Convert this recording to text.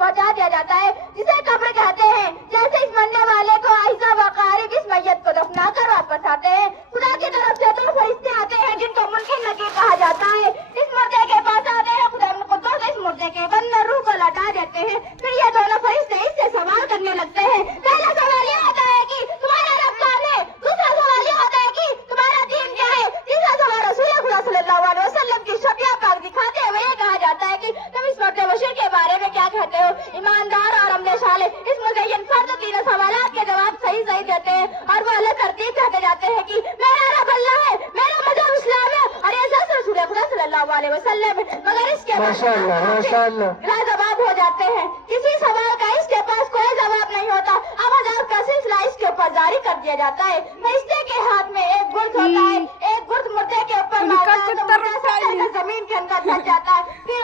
पहुंचा दिया जाता है, जिसे कब्र कहते हैं। जैसे इस मरने वाले को आइज़ा वक़ारिब इस मैयत को दफना कर वापस आते हैं, खुदा की तरफ से 2 फरिश्ते आते हैं जिनको मुनकर नकीर कहा जाता है। इस मुर्दे के पास आते हैं, खुदा कुद्दूस इस मुर्दे के बंद रूह को लौटा देते हैं। फिर ये दोनों फरिश्ते इससे सवाल करने लगते हैं। पहला सवाल ये होता है कि तुम्हारा रब कौन है, दूसरा सवाल ये होता है कि तुम्हारा दीन क्या है, तीसरा सवाल रसूल खुदा सल्लल्लाहु अलैहि वसल्लम की शफिया पाक दिखाते हुए ये कहा जाता है कि तुम इस मर्द बशीर के बारे में क्या कहते हो। ईमानदार और अमले शाले इस मुज़य्यन फर्द तीनों सवालात के जवाब सही सही देते हैं और वो अलग तरतीब कहते जाते हैं कि मेरा रब अल्लाह है, मेरा मज़हब इस्लाम है और ये सच रसूल खुदा सल्लल्लाहु अलैहि वसल्लम है। मगर इसके बाद लाजवाब हो जाते हैं। किसी सवाल का इसके पास कोई जवाब नहीं होता। अब हजार का सिलसिला इसके ऊपर जारी कर दिया जाता है। फरिश्ते के हाथ में एक गुर्द होता है, एक गुर्द मुर्दे के ऊपर मारता है तो मुर्दा जमीन के अंदर फंस जाता है। फिर